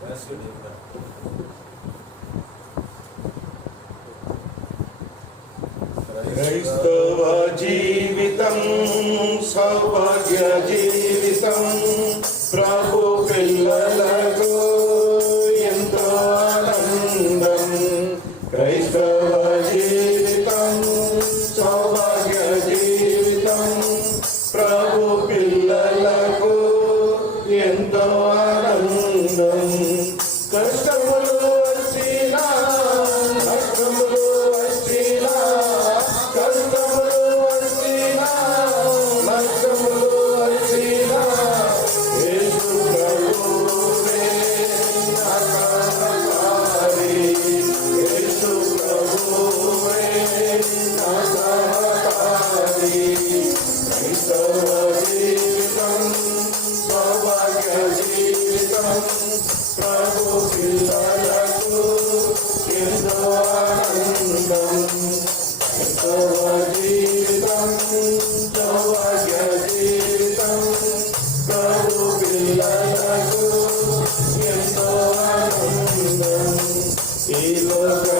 Bless you, dear God. క్రైస్తవ జీవితం సౌభాగ్య జీవితం ప్రభు పిల్లలకు ఎంతో ఆనందం క్రైస్తవ జీవితం సౌభాగ్య జీవితం ప్రభు పిల్లలకు ఎంతో He will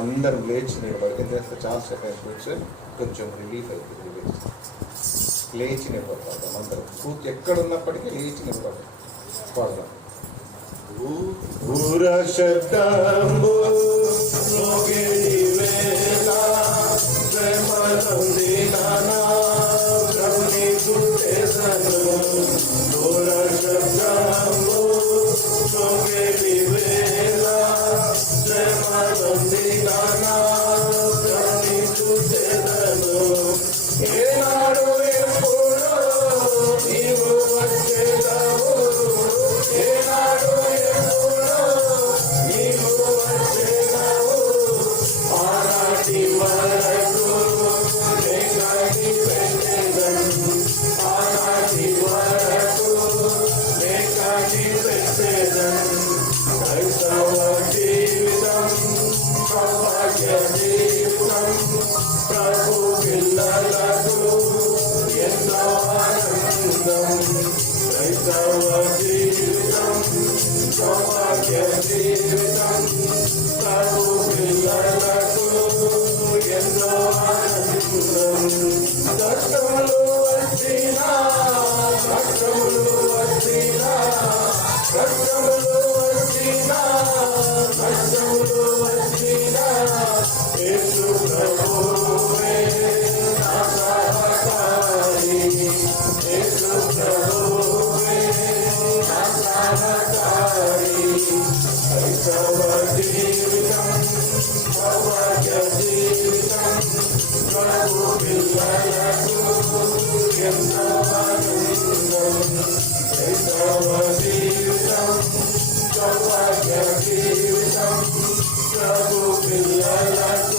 అందరు లేచి నిలబడి చేస్తే చాలా సెకండ్స్ వచ్చి కొంచెం రిలీఫ్ అవుతుంది లేచి లేచి నిలబడతాం అందరూ. కూర్చు ఎక్కడున్నప్పటికీ లేచి నిలబడతాం పాడదాం శబ్దము I give it to me. Yeah, give it.